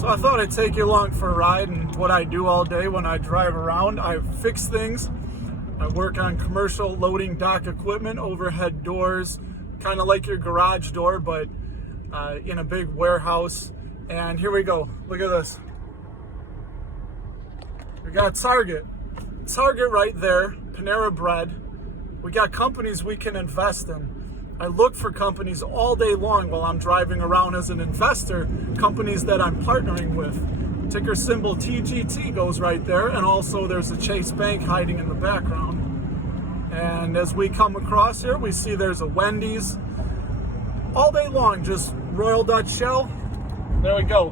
So I thought I'd take you along for a ride, and what I do all day when I drive around. I fix things. I work on commercial loading dock equipment, overhead doors, kind of like your garage door, but in a big warehouse. And here we go. Look at this. We got Target right there, Panera Bread. We got companies we can invest in. I look for companies all day long while I'm driving around as an investor, companies that I'm partnering with. Ticker symbol TGT goes right there, and also there's a Chase Bank hiding in the background. And as we come across here, we see there's a Wendy's. All day long, just Royal Dutch Shell. There we go,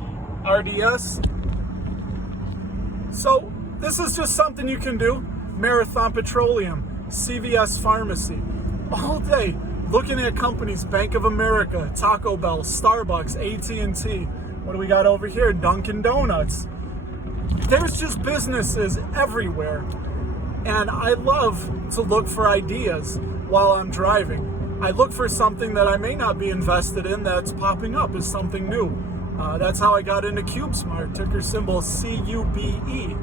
RDS. So this is just something you can do. Marathon Petroleum, CVS Pharmacy, all day. Looking at companies, Bank of America, Taco Bell, Starbucks, AT&T. What do we got over here? Dunkin' Donuts. There's just businesses everywhere. And I love to look for ideas while I'm driving. I look for something that I may not be invested in that's popping up as something new. That's how I got into CubeSmart, ticker symbol CUBE.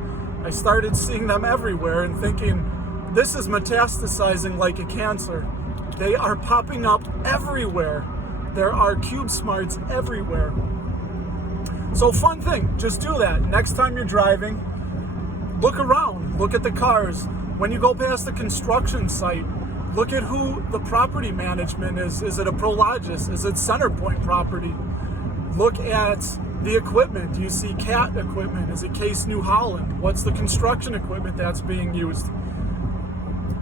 I started seeing them everywhere and thinking, this is metastasizing like a cancer. They are popping up everywhere. There are CubeSmarts everywhere. So fun thing, just do that. Next time you're driving, look around, look at the cars. When you go past the construction site, look at who the property management is. Is it a Prologis? Is it Centerpoint property? Look at the equipment. Do you see CAT equipment? Is it Case New Holland? What's the construction equipment that's being used?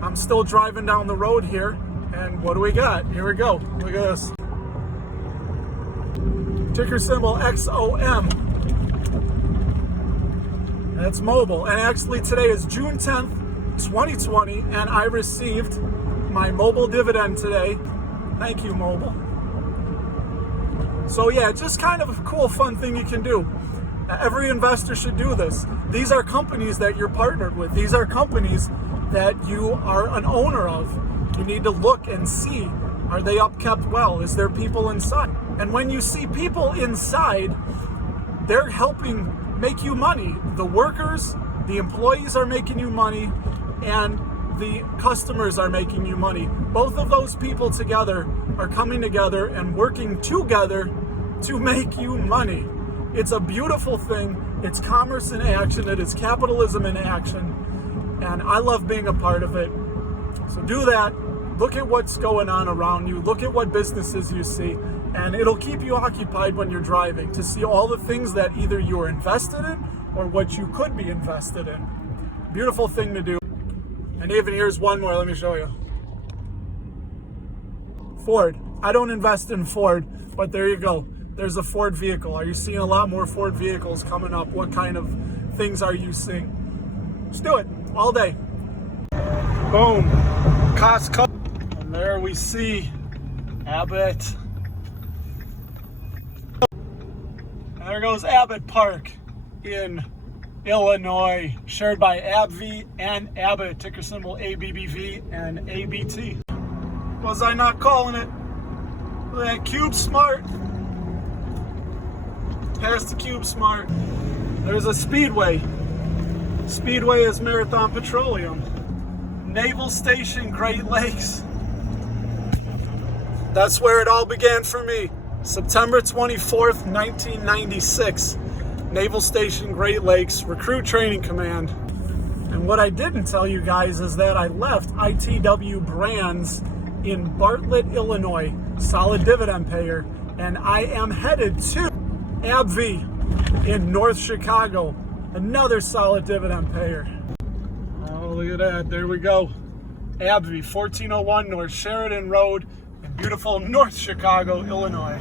I'm still driving down the road here. And what do we got? Here we go. Look at this. Ticker symbol XOM. That's mobile. And actually today is June 10th, 2020, and I received my mobile dividend today. Thank you, mobile. So yeah, just kind of a cool, fun thing you can do. Every investor should do this. These are companies that you're partnered with. These are companies that you are an owner of. You need to look and see, are they upkept well? Is there people inside? And when you see people inside, they're helping make you money. The workers, the employees are making you money, and the customers are making you money. Both of those people together are coming together and working together to make you money. It's a beautiful thing. It's commerce in action. It is capitalism in action. And I love being a part of it. So do that. Look at what's going on around you. Look at what businesses you see. And it'll keep you occupied when you're driving to see all the things that either you're invested in or what you could be invested in. Beautiful thing to do. And even here's one more. Let me show you. Ford. I don't invest in Ford, but there you go. There's a Ford vehicle. Are you seeing a lot more Ford vehicles coming up? What kind of things are you seeing? Just do it all day. Boom. Costco. And there we see Abbott. And there goes Abbott Park in Illinois, shared by Abbvie and Abbott, ticker symbol ABBV and ABT. Was I not calling it? Look at that CubeSmart. Past the CubeSmart. There's a Speedway. Speedway is Marathon Petroleum. Naval Station, Great Lakes. That's where it all began for me. September 24th, 1996. Naval Station, Great Lakes, Recruit Training Command. And what I didn't tell you guys is that I left ITW Brands in Bartlett, Illinois, solid dividend payer, and I am headed to Abbvie in North Chicago, another solid dividend payer. Oh, look at that. There we go. Abbvie, 1401 North Sheridan Road in beautiful North Chicago, Illinois.